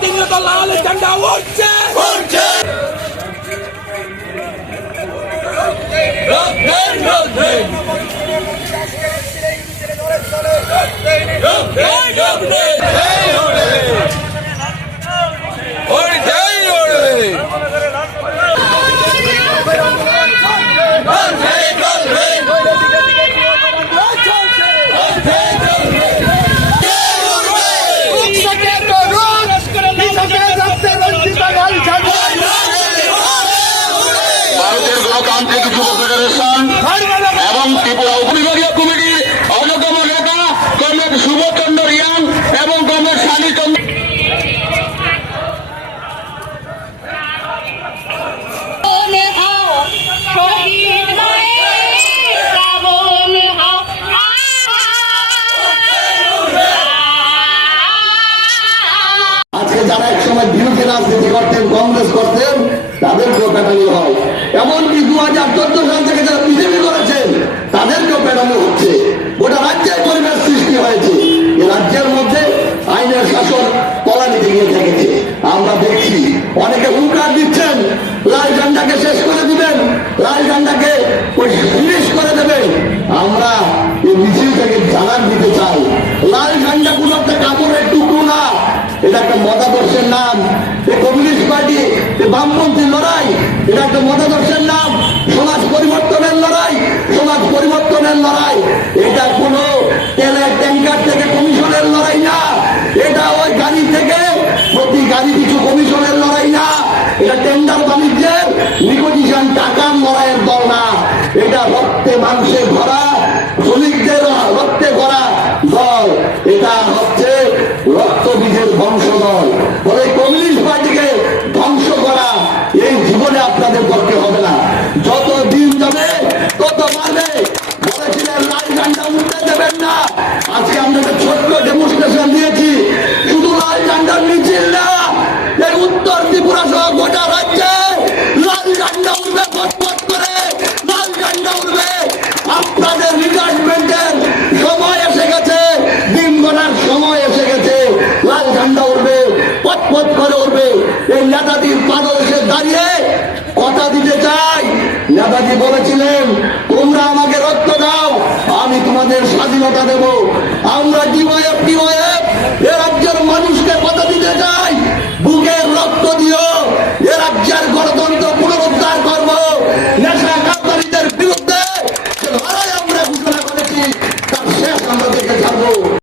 প্রতিনিয়ত লাল ঝান্ডা উঠছে উঠছে রক্তেন গণতান্ত্রিক যুব ফেডারেশন এবং ত্রিপুরা উপবিভাগীয় কমিটির অন্যতম নেতা কমরেড সুবোধচন্দ্র রিয়াং এবং কমরেড শালী চন্দ্র আজকে যারা বিরোধী রাজনীতি করতেন, কংগ্রেস করতেন তাদেরকেও পেটানো হয়। হাজার চোদ্দ সাল থেকে যারা বিজেপি করেছেন তাদেরকেও হচ্ছে। গোটা পরিবেশ সৃষ্টি হয়েছে। এ রাজ্যের মধ্যে আইনের শাসন গিয়ে থেকেছে। আমরা দেখছি অনেকে হুঙ্কার দিচ্ছেন, লাল ঝান্ডাকে শেষ করে দিবেন, লাল ঝান্ডাকে ফিনিশ করে দেবেন। আমরা এই মিছিল থেকে জানান দিতে চাই, লাল ঝান্ডা একটা কাপড়ের টুকরো না, এটা একটা মতাদর্শের নাম। এ কমিউনিস্ট পার্টি বামপন্থী লড়াই, এটা একটা মতাদর্শের নাম। কমিশনের লড়াই না, এটা টেন্ডার বাণিজ্যের নিকোটিশন টাকার লড়াইয়ের দল না। এটা রক্তে মাংসে ভরা, শ্রমিকদের রক্তে ভরা দল। এটা হচ্ছে রক্ত বীজের দল ফলে কমিউনিস্ট পার্টিকে ধ্বংস করা, এই জীবনে আপনাদের পক্ষে হবে না। পথ করে উঠবে। এই নেতাজি বাংলাদেশে দাঁড়িয়ে কথা দিতে চাই নেতাজি বলেছিলেন, তোমরা আমাকে রক্ত দাও, আমি তোমাদের স্বাধীনতা দেব। আমরা ডিওএফ ডিওএফ এ রাজ্যের মানুষকে কথা দিতে চাই। বুকের রক্ত দিও